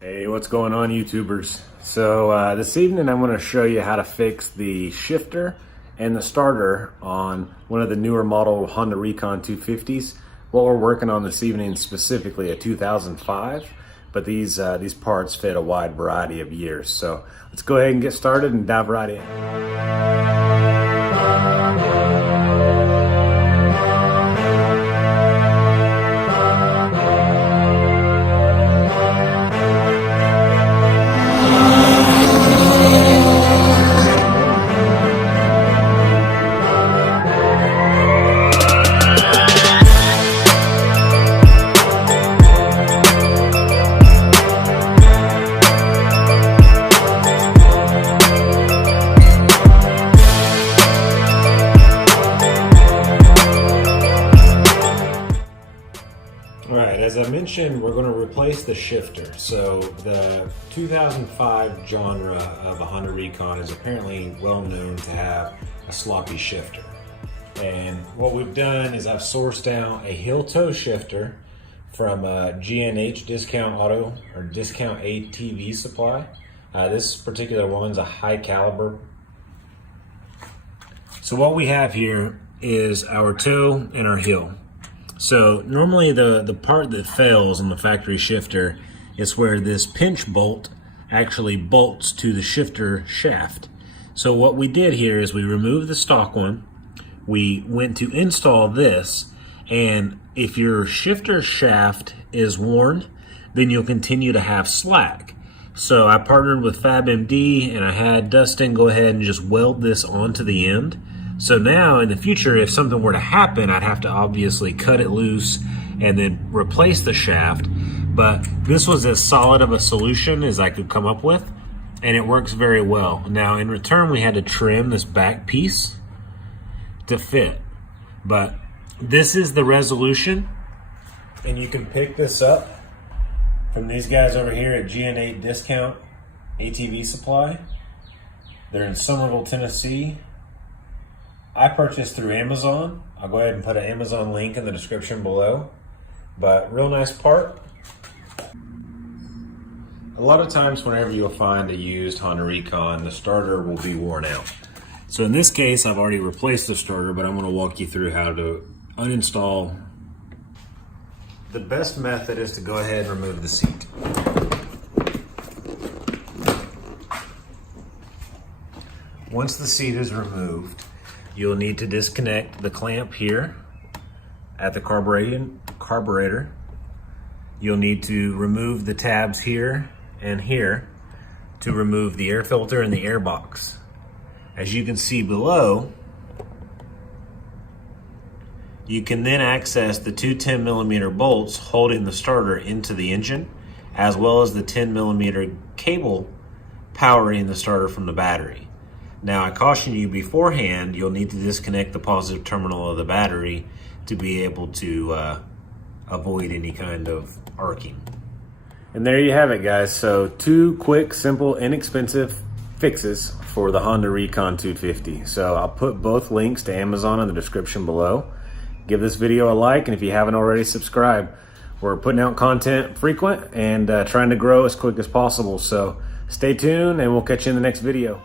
Hey, what's going on, YouTubers? So this evening I'm going to show you how to fix the shifter and the starter on one of the newer model Honda Recon 250s. What we're working on this evening is specifically a 2005, but these parts fit a wide variety of years. So let's go ahead and get started and dive right in. Alright, as I mentioned, we're going to replace the shifter. So the 2005 genre of a Honda Recon is apparently well known to have a sloppy shifter. And what we've done is I've sourced out a heel toe shifter from G&H Discount Auto or Discount ATV Supply. This particular one's a high caliber. So what we have here is our toe and our heel. So normally the part that fails on the factory shifter is where this pinch bolt actually bolts to the shifter shaft. So what we did here is we removed the stock one, we went to install this, and if your shifter shaft is worn, then you'll continue to have slack. So I partnered with FabMD and I had Dustin go ahead and just weld this onto the end. So now in the future, if something were to happen, I'd have to obviously cut it loose and then replace the shaft. But this was as solid of a solution as I could come up with, and it works very well. Now in return, we had to trim this back piece to fit. But this is the resolution, and you can pick this up from these guys over here at G&A Discount ATV Supply. They're in Somerville, Tennessee. I purchased through Amazon. I'll go ahead and put an Amazon link in the description below. But real nice part. A lot of times whenever you'll find a used Honda Recon, the starter will be worn out. So in this case, I've already replaced the starter, but I'm going to walk you through how to uninstall. The best method is to go ahead and remove the seat. Once the seat is removed, you'll need to disconnect the clamp here at the carburetor. You'll need to remove the tabs here and here to remove the air filter and the air box. As you can see below, you can then access the two 10mm bolts holding the starter into the engine, as well as the 10mm cable powering the starter from the battery. Now, I caution you beforehand, you'll need to disconnect the positive terminal of the battery to be able to avoid any kind of arcing. And there you have it, guys. So 2 quick, simple, inexpensive fixes for the Honda Recon 250. So I'll put both links to Amazon in the description below. Give this video a like, and if you haven't already, subscribe. We're putting out content frequent and trying to grow as quick as possible. So stay tuned, and we'll catch you in the next video.